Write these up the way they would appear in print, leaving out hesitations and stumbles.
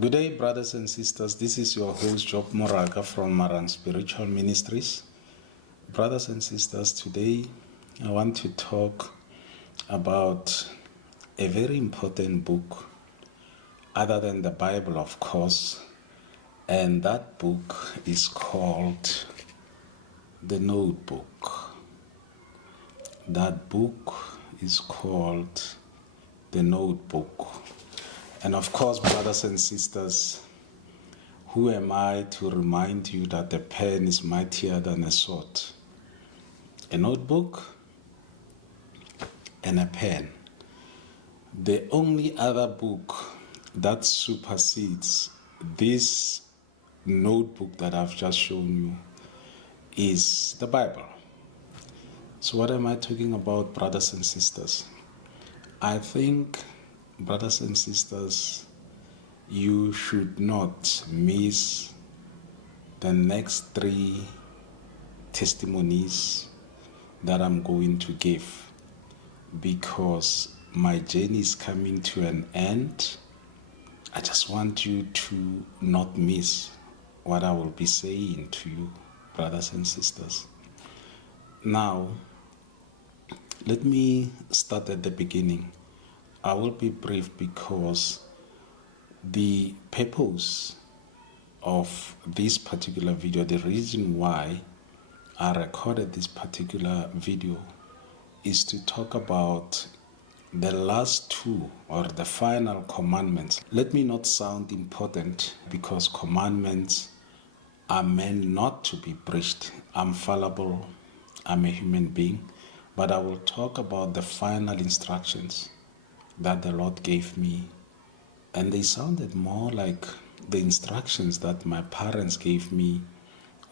Good day, brothers and sisters. This is your host, Job Moraga from Maran Spiritual Ministries. Brothers and sisters, today I want to talk about a very important book, other than the Bible, of course, and that book is called The Notebook. That book is called The Notebook. And of course, brothers and sisters, who am I to remind you that the pen is mightier than a sword? A notebook and a pen. The only other book that supersedes this notebook that I've just shown you is the Bible. So what am I talking about, brothers and sisters? I think, brothers and sisters, you should not miss the next 3 testimonies that I'm going to give, because my journey is coming to an end. I just want you to not miss what I will be saying to you, brothers and sisters. Now, let me start at the beginning. I will be brief because the purpose of this particular video, the reason why I recorded this particular video, is to talk about the last 2 or the final commandments. Let me not sound important, because commandments are meant not to be breached. I'm fallible, I'm a human being, but I will talk about the final instructions that the Lord gave me, and they sounded more like the instructions that my parents gave me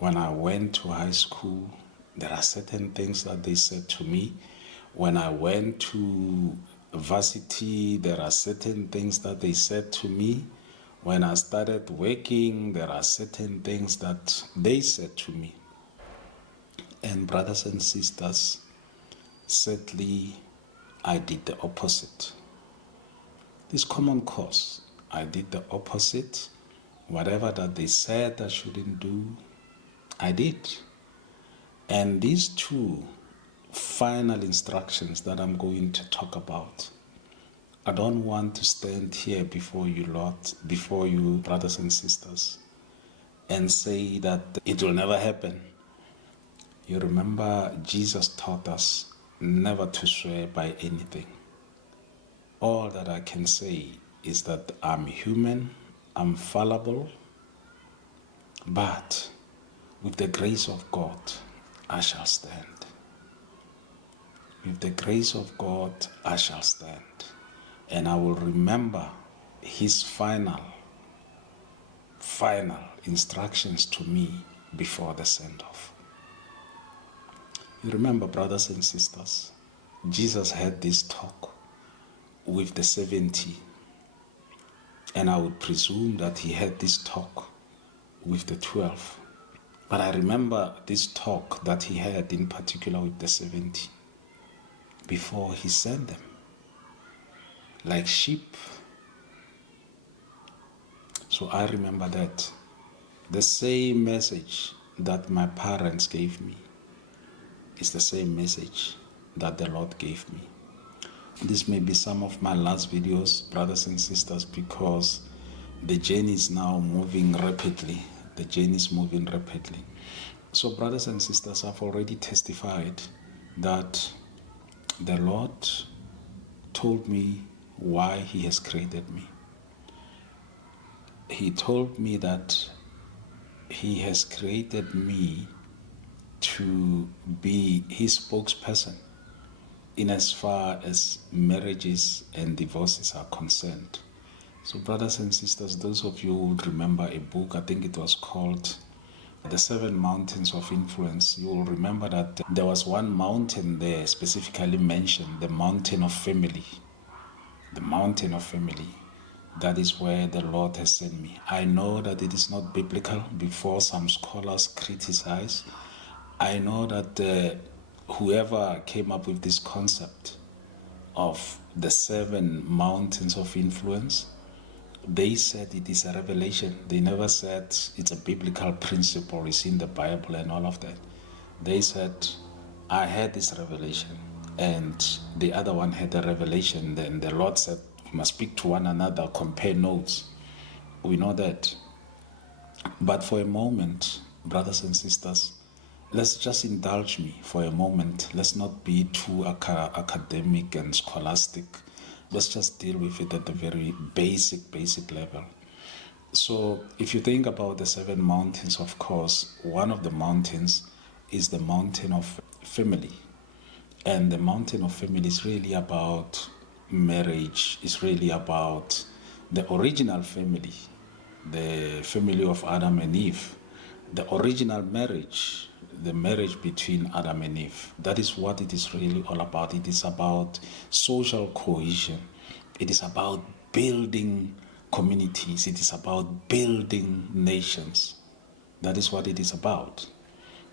when I went to high school. There are certain things that they said to me. When I went to varsity, there are certain things that they said to me. When I started working, there are certain things that they said to me. And brothers and sisters, sadly, I did the opposite. This common cause, I did the opposite. Whatever that they said I shouldn't do, I did. And these 2 final instructions that I'm going to talk about, I don't want to stand here before you, brothers and sisters, and say that it will never happen. You remember, Jesus taught us never to swear by anything. All that I can say is that I'm human, I'm fallible, but with the grace of God, I shall stand. With the grace of God, I shall stand. And I will remember His final instructions to me before the send-off. You remember, brothers and sisters, Jesus had this talk with the 70, and I would presume that He had this talk with the 12. But I remember this talk that He had in particular with the 70 before He sent them, like sheep. So I remember that the same message that my parents gave me is the same message that the Lord gave me. This may be some of my last videos, brothers and sisters, because the journey is now moving rapidly. The journey is moving rapidly. So, brothers and sisters, I've already testified that the Lord told me why He has created me. He told me that He has created me to be His spokesperson in as far as marriages and divorces are concerned. So, brothers and sisters, those of you who would remember a book, I think it was called The 7 Mountains of Influence, you will remember that there was one mountain there specifically mentioned, the mountain of family. The mountain of family. That is where the Lord has sent me. I know that it is not biblical, before some scholars criticize. I know that whoever came up with this concept of the 7 mountains of influence they said it is a revelation. They never said it's a biblical principle, it's in the Bible and all of that. They said, I had this revelation, and the other one had a revelation. Then the Lord said, we must speak to one another, compare notes. We know that. But for a moment, brothers and sisters, let's just indulge me for a moment. Let's not be too academic and scholastic. Let's just deal with it at the very basic level. So if you think about the 7 mountains, of course, one of the mountains is the mountain of family. And the mountain of family is really about marriage. It's really about the original family, the family of Adam and Eve, the original marriage, the marriage between Adam and Eve. That is what it is really all about. It is about social cohesion. It is about building communities. It is about building nations. That is what it is about.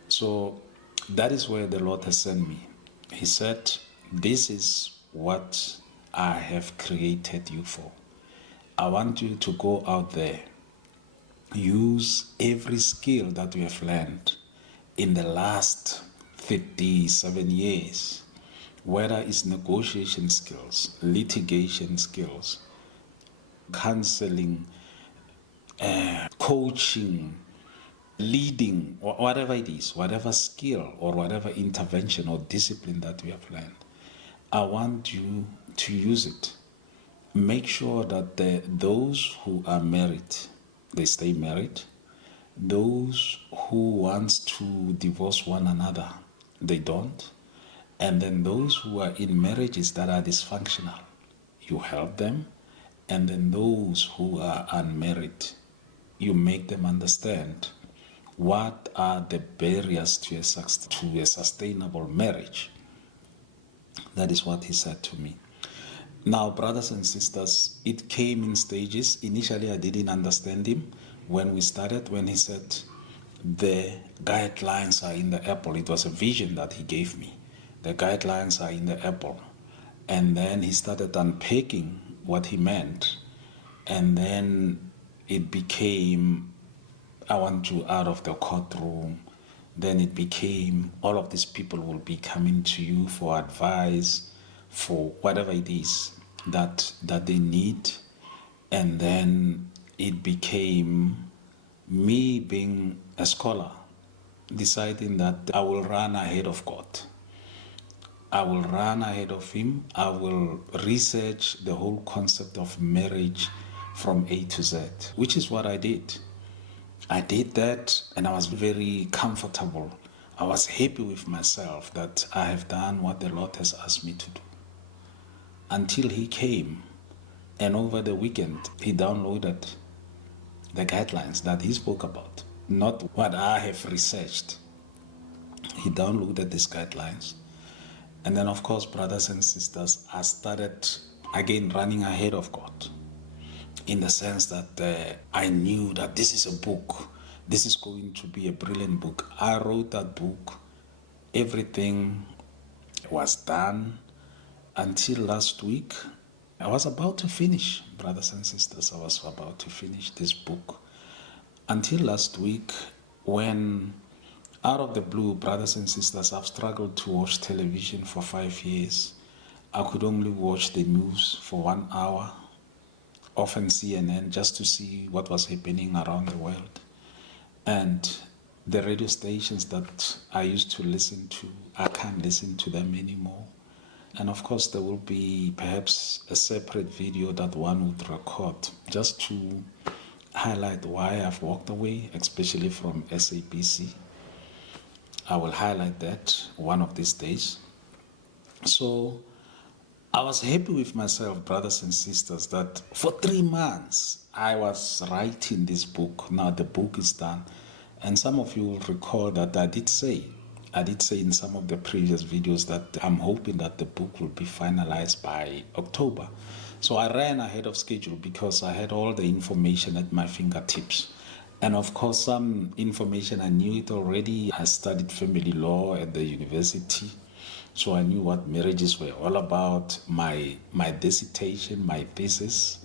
So that is where the Lord has sent me. He said, this is what I have created you for. I want you to go out there, use every skill that you have learned in the last 57 years, whether it's negotiation skills, litigation skills, counseling, coaching, leading, or whatever it is, whatever skill or whatever intervention or discipline that we have learned. I want you to use it. Make sure that those who are married, they stay married. Those who want to divorce one another, they don't. And then those who are in marriages that are dysfunctional, you help them. And then those who are unmarried, you make them understand what are the barriers to a sustainable marriage. That is what he said to me. Now, brothers and sisters, it came in stages. Initially, I didn't understand him when we started, when he said, the guidelines are in the apple. It was a vision that he gave me. The guidelines are in the apple. And then he started unpacking what he meant. And then it became, I want you out of the courtroom. Then it became, all of these people will be coming to you for advice, for whatever it is that they need. And then it became me being a scholar, deciding that I will run ahead of God. I will run ahead of him. I will research the whole concept of marriage from A to Z, which is what I did. I did that, and I was very comfortable. I was happy with myself that I have done what the Lord has asked me to do. Until he came, and over the weekend, he downloaded the guidelines that he spoke about, not what I have researched. He downloaded these guidelines. And then, of course, brothers and sisters, I started again running ahead of God, in the sense that I knew that this is a book. This is going to be a brilliant book. I wrote that book. Everything was done until last week. I was about to finish, brothers and sisters. I was about to finish this book. Until last week, when out of the blue, brothers and sisters, I've struggled to watch television for 5 years. I could only watch the news for 1 hour, often CNN, just to see what was happening around the world. And the radio stations that I used to listen to, I can't listen to them anymore. And of course, there will be perhaps a separate video that one would record just to highlight why I've walked away, especially from SABC. I will highlight that one of these days. So I was happy with myself, brothers and sisters, that for 3 months I was writing this book. Now the book is done. And some of you will recall that I did say in some of the previous videos that I'm hoping that the book will be finalized by October. So I ran ahead of schedule because I had all the information at my fingertips. And of course, some information I knew it already. I studied family law at the university, so I knew what marriages were all about. My dissertation, my thesis,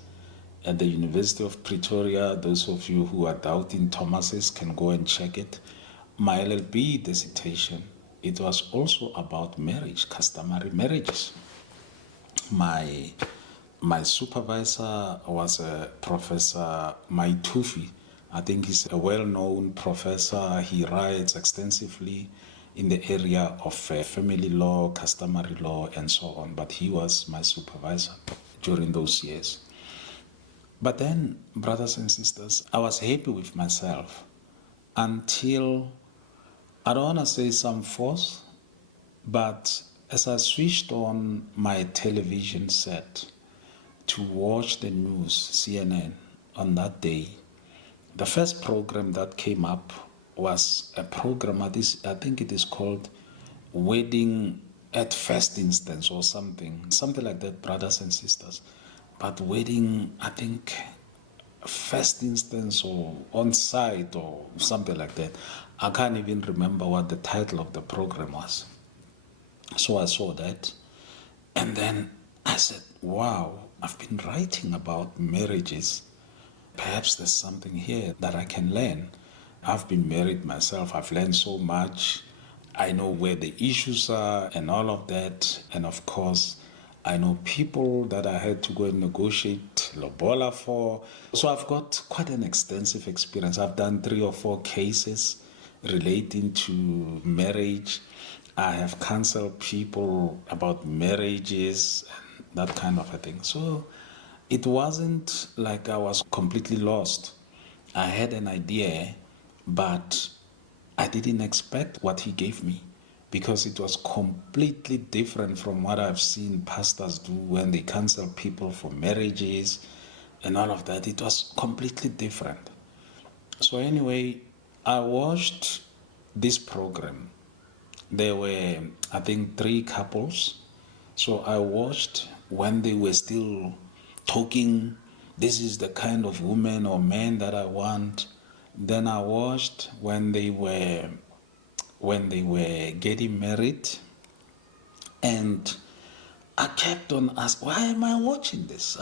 at the University of Pretoria. Those of you who are doubting Thomas's can go and check it. My LLB dissertation, it was also about marriage, customary marriages. My supervisor was a Professor Maitufi. I think he's a well-known professor. He writes extensively in the area of family law, customary law, and so on. But he was my supervisor during those years. But then, brothers and sisters, I was happy with myself until, I don't want to say some force, but as I switched on my television set to watch the news, CNN, on that day, the first program that came up was a program, I think it is called Wedding at First Instance or something like that, brothers and sisters. But wedding, I think, first instance or on site or something like that. I can't even remember what the title of the program was. So I saw that, and then I said, wow, I've been writing about marriages. Perhaps there's something here that I can learn. I've been married myself. I've learned so much. I know where the issues are and all of that. And of course, I know people that I had to go and negotiate lobola for. So I've got quite an extensive experience. I've done 3 or 4 cases relating to marriage. I have counseled people about marriages and that kind of a thing. So it wasn't like I was completely lost. I had an idea, but I didn't expect what he gave me, because it was completely different from what I've seen pastors do when they counsel people for marriages and all of that. It was completely different. So anyway, I watched this program. There were, I think, 3 couples. So I watched when they were still talking, this is the kind of woman or man that I want. Then I watched when they were getting married, and I kept on asking, why am I watching this?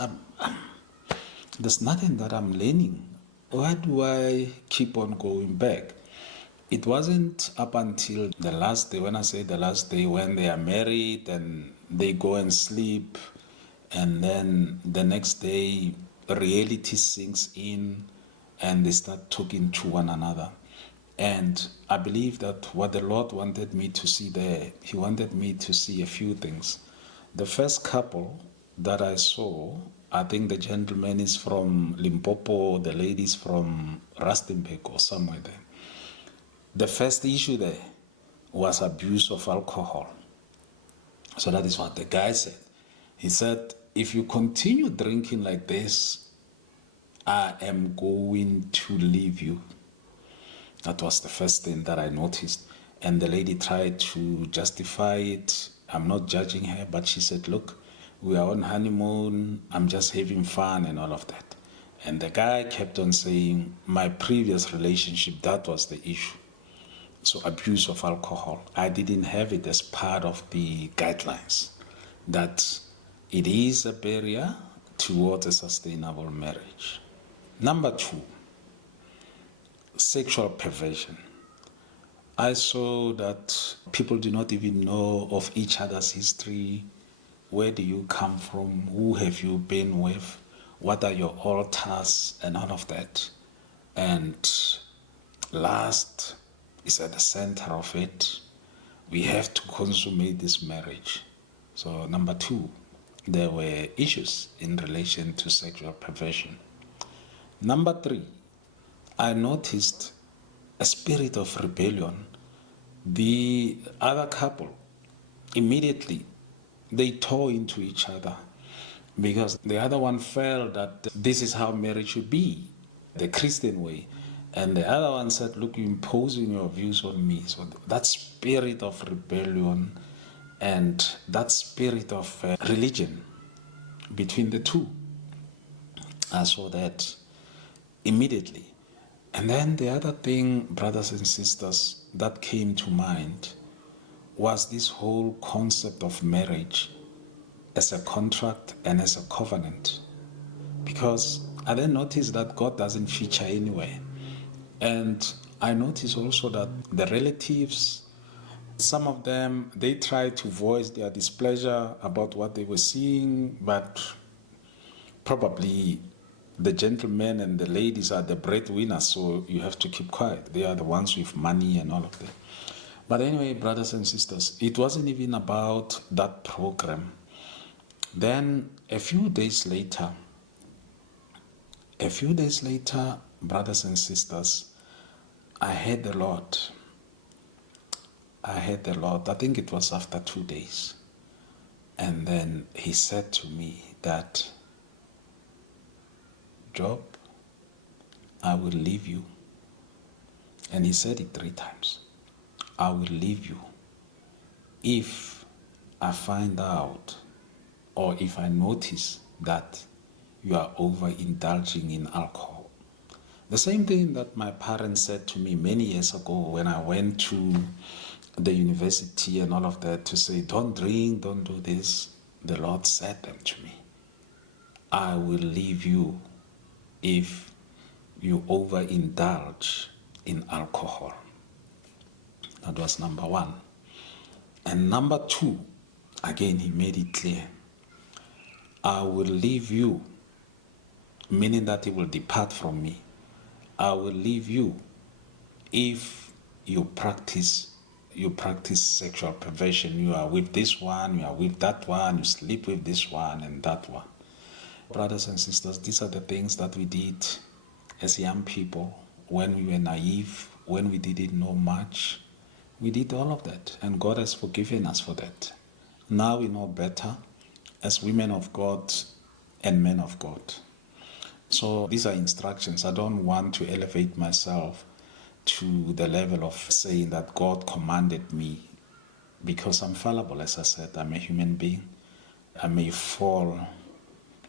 There's nothing that I'm learning. Why do I keep on going back? It wasn't up until the last day, when I say the last day, when they are married and they go and sleep, and then the next day reality sinks in and they start talking to one another. And I believe that what the Lord wanted me to see there, He wanted me to see a few things. The first couple that I saw, I think the gentleman is from Limpopo, the lady is from Rustenburg or somewhere there. The first issue there was abuse of alcohol. So that is what the guy said. He said, if you continue drinking like this, I am going to leave you. That was the first thing that I noticed. And the lady tried to justify it. I'm not judging her, but she said, look, we are on honeymoon. I'm just having fun and all of that. And the guy kept on saying, my previous relationship, that was the issue. So abuse of alcohol. I didn't have it as part of the guidelines, that it is a barrier towards a sustainable marriage. Number 2, sexual perversion. I saw that people do not even know of each other's history. Where do you come from? Who have you been with? What are your altars and all of that? And last is at the center of it. We have to consummate this marriage. So number 2, there were issues in relation to sexual perversion. Number 3, I noticed a spirit of rebellion. The other couple, immediately, they tore into each other, because the other one felt that this is how marriage should be, the Christian way. And the other one said, look, you're imposing your views on me. So that spirit of rebellion and that spirit of religion between the two, I saw that immediately. And then the other thing, brothers and sisters, that came to mind was this whole concept of marriage as a contract and as a covenant. Because I then noticed that God doesn't feature anywhere. And I noticed also that the relatives, some of them, they try to voice their displeasure about what they were seeing, but probably the gentlemen and the ladies are the breadwinners, so you have to keep quiet. They are the ones with money and all of that. But anyway, brothers and sisters, it wasn't even about that program. Then a few days later, brothers and sisters, I heard the Lord. I think it was after 2 days. And then he said to me that, Job, I will leave you. And he said it 3 times. I will leave you if I find out or if I notice that you are overindulging in alcohol. The same thing that my parents said to me many years ago when I went to the university and all of that, to say, don't drink, don't do this. The Lord said them to me. I will leave you if you overindulge in alcohol. That was number 1. And number 2, again, he made it clear. I will leave you, meaning that he will depart from me. I will leave you if you practice sexual perversion. You are with this one, you are with that one, you sleep with this one and that one. Brothers and sisters, these are the things that we did as young people when we were naive, when we didn't know much. We did all of that, and God has forgiven us for that. Now we know better as women of God and men of God. So these are instructions. I don't want to elevate myself to the level of saying that God commanded me, because I'm fallible, as I said. I'm a human being. I may fall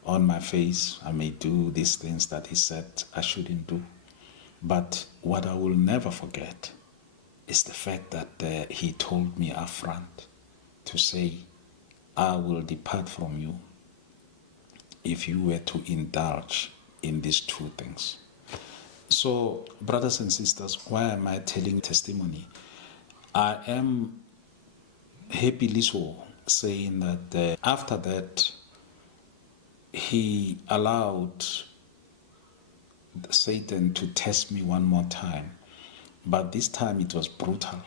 on my face. I may do these things that he said I shouldn't do. But what I will never forget is the fact that he told me up front to say, I will depart from you if you were to indulge in these 2 things. So, brothers and sisters, why am I telling testimony? I am happily so saying that after that, he allowed Satan to test me one more time. But this time it was brutal.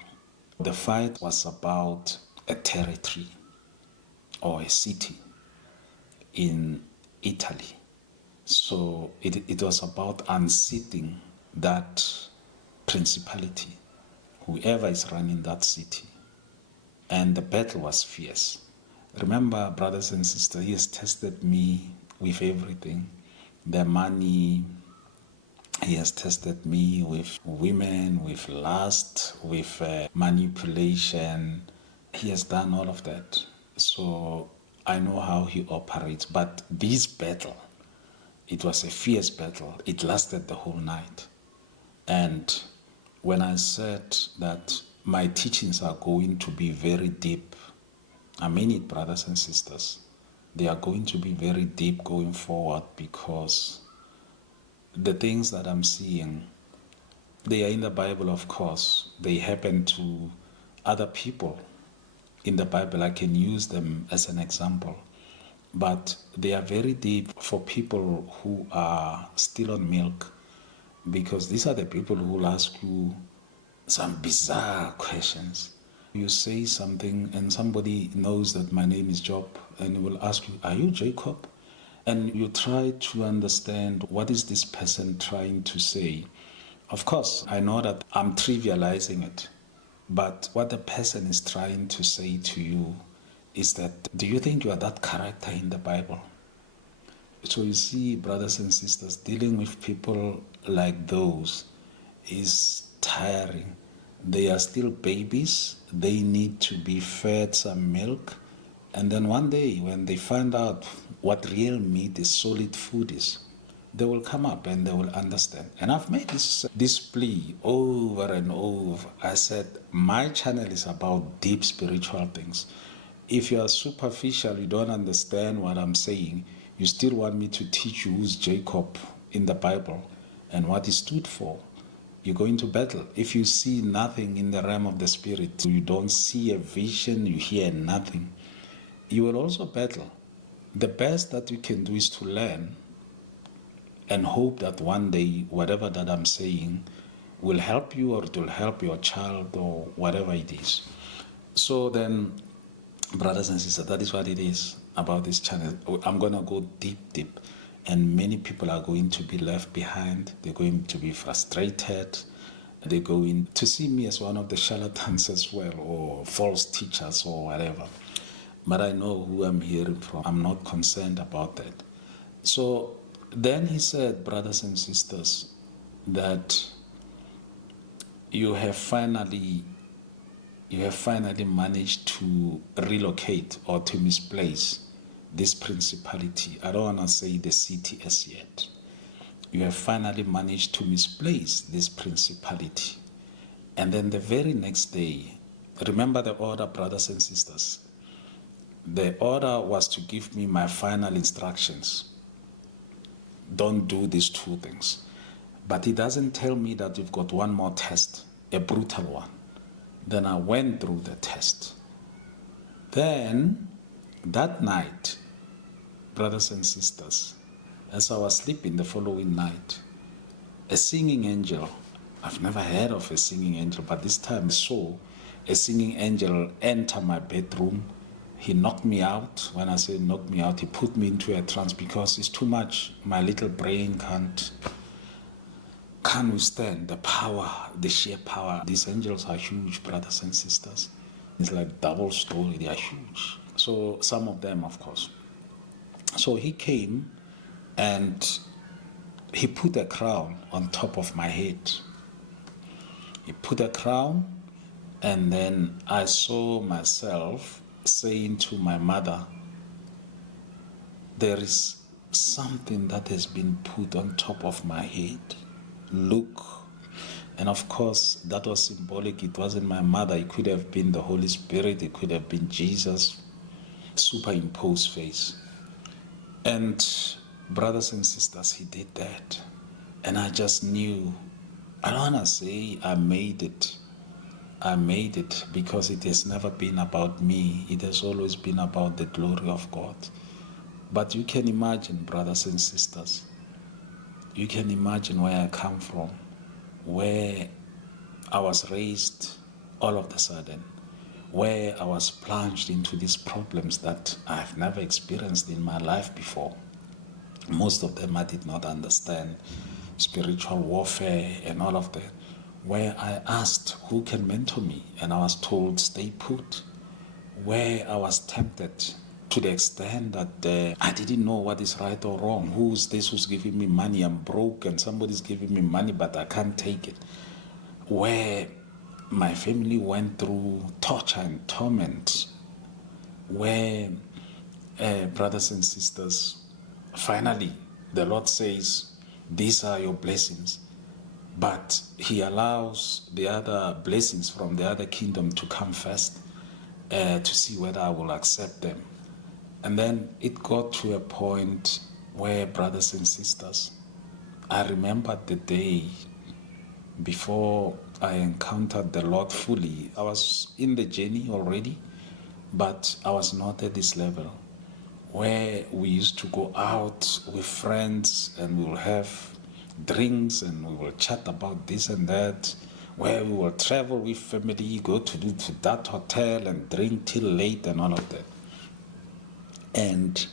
The fight was about a territory or a city in Italy. So it was about unseating that principality, whoever is running that city. And the battle was fierce. Remember, brothers and sisters, he has tested me with everything. The money, he has tested me with women, with lust, with manipulation. He has done all of that. So I know how he operates. But this battle, it was a fierce battle. It lasted the whole night. And when I said that my teachings are going to be very deep, I mean it, brothers and sisters. They are going to be very deep going forward, because the things that I'm seeing, they are in the Bible, of course. They happen to other people in the Bible. I can use them as an example. But they are very deep for people who are still on milk, because these are the people who will ask you some bizarre questions. You say something and somebody knows that my name is Job, and will ask you, are you Jacob? And you try to understand, what is this person trying to say? Of course, I know that I'm trivializing it, but what the person is trying to say to you is that, do you think you are that character in the Bible? So you see, brothers and sisters, dealing with people like those is tiring. They are still babies. They need to be fed some milk. And then one day, when they find out what real meat is, solid food is, they will come up and they will understand. And I've made this plea over and over. I said, my channel is about deep spiritual things. If you are superficial, you don't understand what I'm saying, You still want me to teach you who's Jacob in the Bible and what he stood for. You go into battle. If you see nothing in the realm of the spirit, you don't see a vision, you hear nothing, you will also battle. The best that you can do is to learn and hope that one day, whatever that I'm saying will help you, or it will help your child, or whatever it is. So then, brothers and sisters, that is what it is about this channel. I'm going to go deep, and many people are going to be left behind. They're going to be frustrated. They're going to see me as one of the charlatans as well, or false teachers, or whatever. But I know who I'm hearing from. I'm not concerned about that. So then he said, brothers and sisters, that you have finally managed to relocate or to misplace this principality. I don't want to say the city as yet. You have finally managed to misplace this principality. And then the very next day, remember the order, brothers and sisters. The order was to give me my final instructions. Don't do these two things. But he doesn't tell me that you've got one more test, a brutal one. Then I went through the test. Then, that night, brothers and sisters, as I was sleeping the following night, a singing angel, I've never heard of a singing angel, but this time I saw a singing angel enter my bedroom. He knocked me out. When I say knocked me out, he put me into a trance because it's too much. My little brain can't withstand the power, the sheer power. These angels are huge, brothers and sisters. It's like double story, they are huge. So some of them, of course. So he came and he put a crown on top of my head. He put a crown, and then I saw myself saying to my mother, there is something that has been put on top of my head. Look. And of course, that was symbolic. It wasn't my mother. It could have been the Holy Spirit. It could have been Jesus. Superimposed face. And brothers and sisters, he did that. And I just knew, I don't want to say I made it. I made it because it has never been about me. It has always been about the glory of God. But you can imagine, brothers and sisters, you can imagine where I come from, where I was raised all of a sudden, where I was plunged into these problems that I've never experienced in my life before. Most of them I did not understand, spiritual warfare and all of that, where I asked who can mentor me, and I was told stay put, where I was tempted to the extent that I didn't know what is right or wrong. Who's this who's giving me money? I'm broke and somebody's giving me money, but I can't take it. Where my family went through torture and torment, where brothers and sisters, finally the Lord says, these are your blessings, but he allows the other blessings from the other kingdom to come first, to see whether I will accept them. And then it got to a point where, brothers and sisters, I remembered the day before I encountered the Lord fully. I was in the journey already, but I was not at this level where we used to go out with friends and we will have drinks and we will chat about this and that, where we will travel with family, go to that hotel and drink till late and all of that. And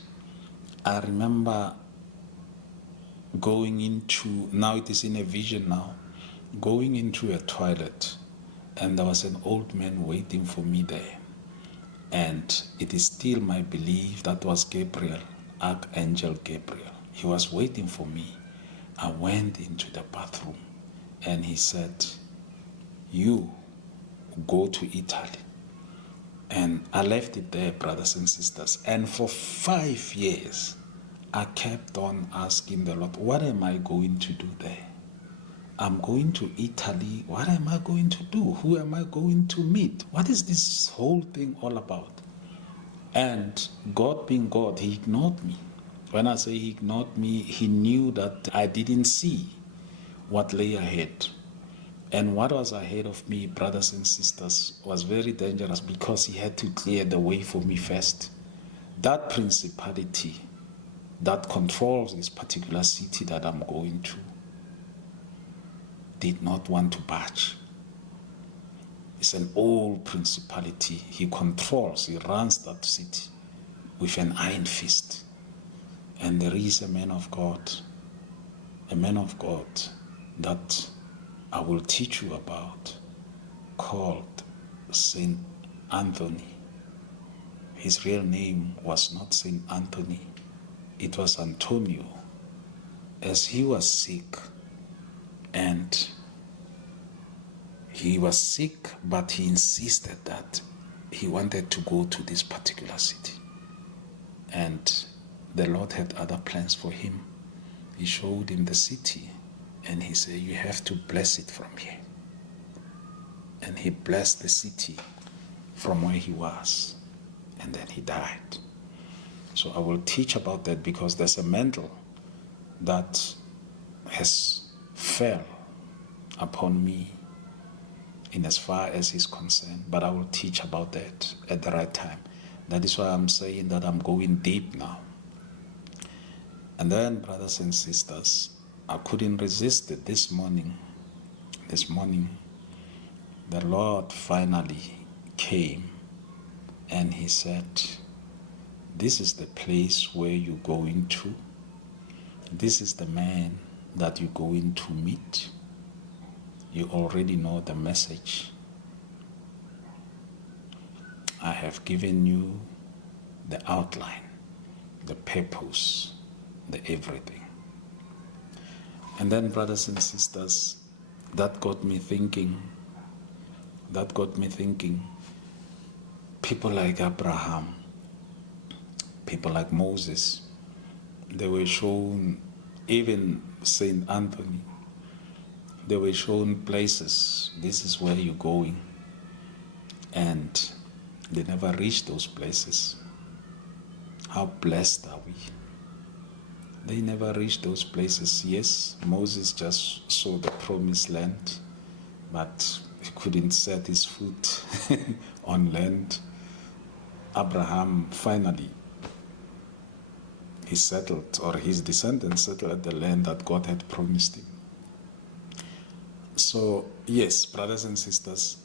I remember going into, now it is in a vision now, going into a toilet, and there was an old man waiting for me there. And it is still my belief that was Gabriel, Archangel Gabriel. He was waiting for me. I went into the bathroom and he said, you go to Italy. And I left it there, brothers and sisters. And for 5 years, I kept on asking the Lord, what am I going to do there? I'm going to Italy. What am I going to do? Who am I going to meet? What is this whole thing all about? And God being God, he ignored me. When I say he ignored me, he knew that I didn't see what lay ahead. And what was ahead of me, brothers and sisters, was very dangerous because he had to clear the way for me first. That principality that controls this particular city that I'm going to did not want to budge. It's an old principality. He controls, he runs that city with an iron fist. And there is a man of God that I will teach you about, called Saint Anthony. His real name was not Saint Anthony, it was Antonio. As he was sick, and he was sick, but he insisted that he wanted to go to this particular city. And the Lord had other plans for him. He showed him the city, and he said, you have to bless it from here. And he blessed the city from where he was, and then he died. So I will teach about that because there's a mantle that has fell upon me in as far as he's concerned, but I will teach about that at the right time. That is why I'm saying that I'm going deep now. And then, brothers and sisters, I couldn't resist it this morning. The Lord finally came and he said, this is the place where you're going to. This is the man that you're going to meet. You already know the message. I have given you the outline, the purpose, the everything. And then, brothers and sisters, that got me thinking. People like Abraham, people like Moses, they were shown, even Saint Anthony, they were shown places. This is where you're going. And they never reached those places. How blessed are we? They never reached those places. Yes, Moses just saw the promised land, but he couldn't set his foot on land. Abraham finally, he settled, or his descendants settled at the land that God had promised him. So, yes, brothers and sisters,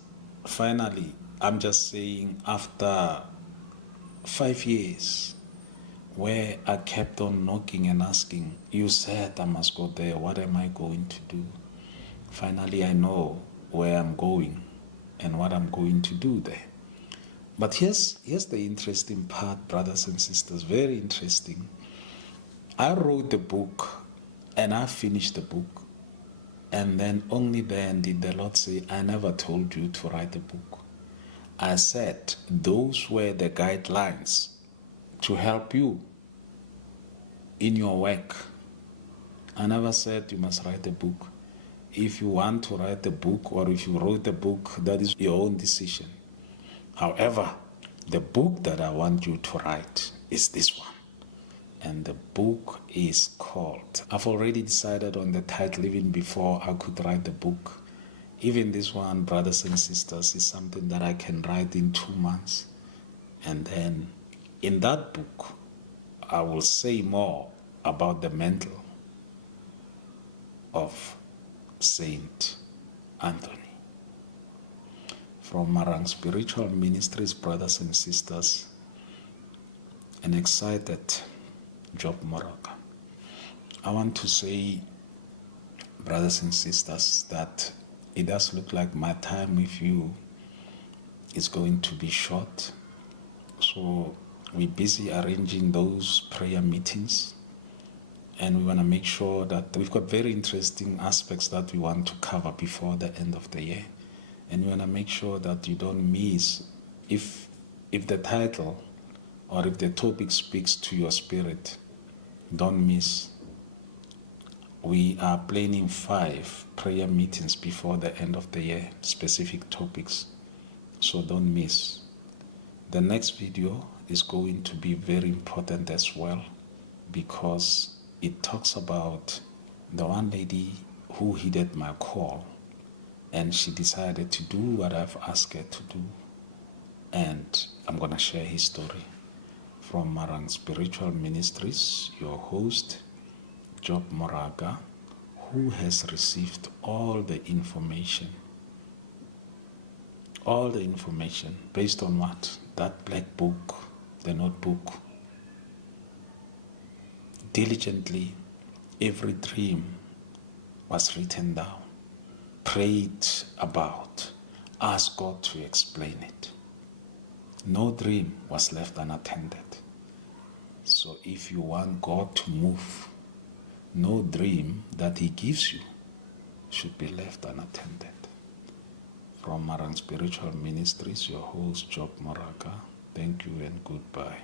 finally, I'm just saying, after 5 years, where I kept on knocking and asking, you said I must go there, what am I going to do? Finally, I know where I'm going and what I'm going to do there. But here's the interesting part, brothers and sisters, very interesting. I wrote the book and I finished the book, and then only then did the Lord say, I never told you to write a book. I said those were the guidelines to help you in your work. I never said you must write a book. If you want to write a book, or if you wrote a book, that is your own decision. However, the book that I want you to write is this one. And the book is called, I've already decided on the title even before I could write the book. Even this one, brothers and sisters, is something that I can write in 2 months. And then in that book, I will say more about the mantle of Saint Anthony. From Marang Spiritual Ministries, brothers and sisters, an excited Job Moroka. I want to say, brothers and sisters, that it does look like my time with you is going to be short. So we're busy arranging those prayer meetings, and we want to make sure that we've got very interesting aspects that we want to cover before the end of the year. And we want to make sure that you don't miss, if the title or if the topic speaks to your spirit, don't miss. We are planning 5 prayer meetings before the end of the year, specific topics. So don't miss. The next video is going to be very important as well. because it talks about the one lady who heeded my call and she decided to do what I've asked her to do. And I'm going to share his story from Marang Spiritual Ministries, your host, Job Moraga, who has received all the information based on what? That black book, the notebook. Diligently, every dream was written down, prayed about, asked God to explain it. No dream was left unattended. So if you want God to move, no dream that He gives you should be left unattended. From Marang Spiritual Ministries, your host, Job Moraga. Thank you and goodbye.